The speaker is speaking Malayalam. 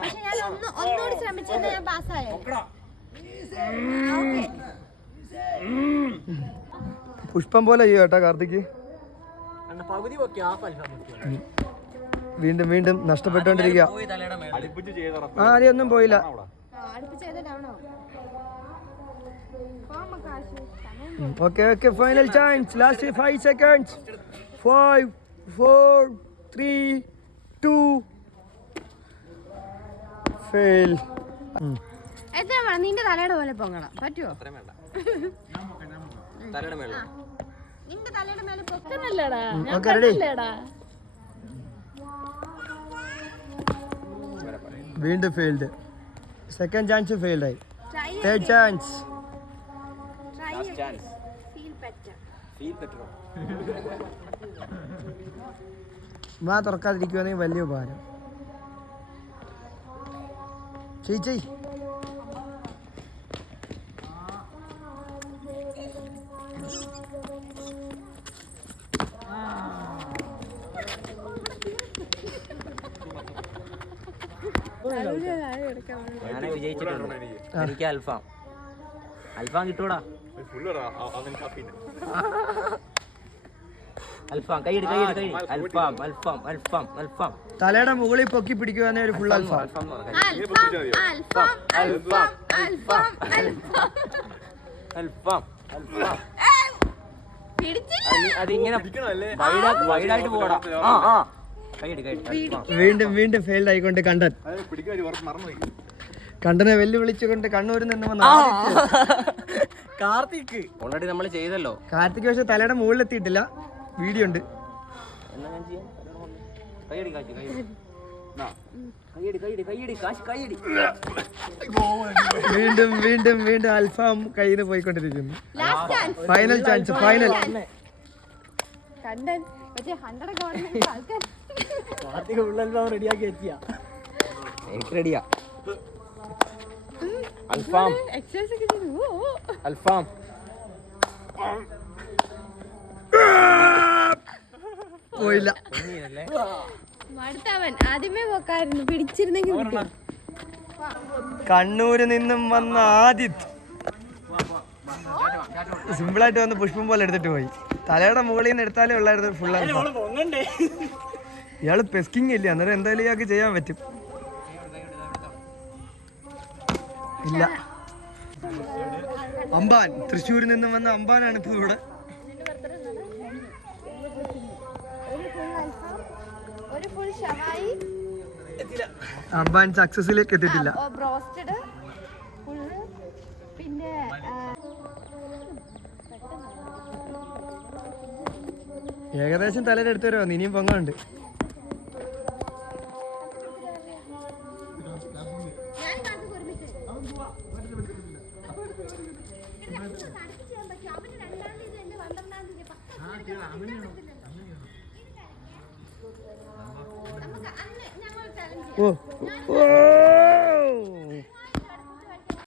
പക്ഷെ ഞാൻ ഒന്നുകൂടി ശ്രമിച്ചത് ഞാൻ പാസ്സായോ. പുഷ്പം പോലെ ചെയ്യോ കേട്ടാ കാർത്തിക്. വീണ്ടും വീണ്ടും നഷ്ടപ്പെട്ടുകൊണ്ടിരിക്കുക. ആരെയൊന്നും പോയില്ല. Okay, final chance. Last 5 seconds. 5, 4, 3, 2. Fail. എത്ര വേണം? നിന്റെ തലയുടെ പോലെ പൊങ്ങണം. പറ്റുമോ? നിന്റെ തലയുടെ മേലെ പൊക്കണല്ലേടാ. വീണ്ടും ഫെയിൽഡ്. സെക്കൻഡ് ചാൻസ് ഫെയിൽഡ് ആയി. Third chance. വാ തുറക്കാതിരിക്കുവാണെങ്കിൽ വലിയ ഉപകാരം. ചെയ് ഞാനെ വിജയിച്ചിട്ടുണ്ട്. എനിക്ക് അൽഫാം കിട്ടൂടാ. അൽഫാം കൈയ്യടി. അൽഫാം തലയുടെ മുകളിൽ പൊക്കി പിടിക്കുവാനേ ഒരു ഫുൾ അൽഫാം. അതിങ്ങനെ വൈഡായിട്ട് പോടാ. വീണ്ടും വീണ്ടും ഫെയിൽഡ് ആയിക്കൊണ്ട് കണ്ടനെ വെല്ലുവിളിച്ചുകൊണ്ട് കണ്ണൂരിൽ നിന്ന് വന്ന കാർത്തിക് ഓൾറെഡി നമ്മൾ ചെയ്തല്ലോ. കാർത്തിക് പക്ഷെ തലയുടെ മുകളിലെത്തിയിട്ടില്ല. വീഡിയോ ഉണ്ട്. വീണ്ടും വീണ്ടും വീണ്ടും അൽഫാം കയ്യിൽ നിന്ന് പോയിക്കൊണ്ടിരിക്കുന്നു. Final chance. ഫൈനൽ റെഡിയാ. അൽഫാം പോയില്ല. ആദ്യമേ പോക്കായിരുന്നു. പിടിച്ചിരുന്നെങ്കിൽ കണ്ണൂരിൽ നിന്നും വന്ന ആദിത് സിമ്പിളായിട്ട് വന്ന് പുഷ്പം പോലെ എടുത്തിട്ട് പോയി. തലയുടെ മുകളിൽ നിന്ന് എടുത്താലേ ഉള്ളായിരുന്നു ഫുൾ. ഇയാള് പെസ്കിങ് ഇല്ല, അന്നേരം എന്തായാലും ഇയാൾക്ക് ചെയ്യാൻ പറ്റും. ഇല്ല. അമ്പാൻ, തൃശ്ശൂരിൽ നിന്നും വന്ന അമ്പാനാണ് ഇപ്പൊ ഇവിടെ. അമ്പാൻ സക്സസിലേക്ക് എത്തിയിട്ടില്ല. ഏകദേശം തലയുടെ അടുത്ത് വരുമോ? ഇനിയും പൊങ്ങാണ്ട്. ഓ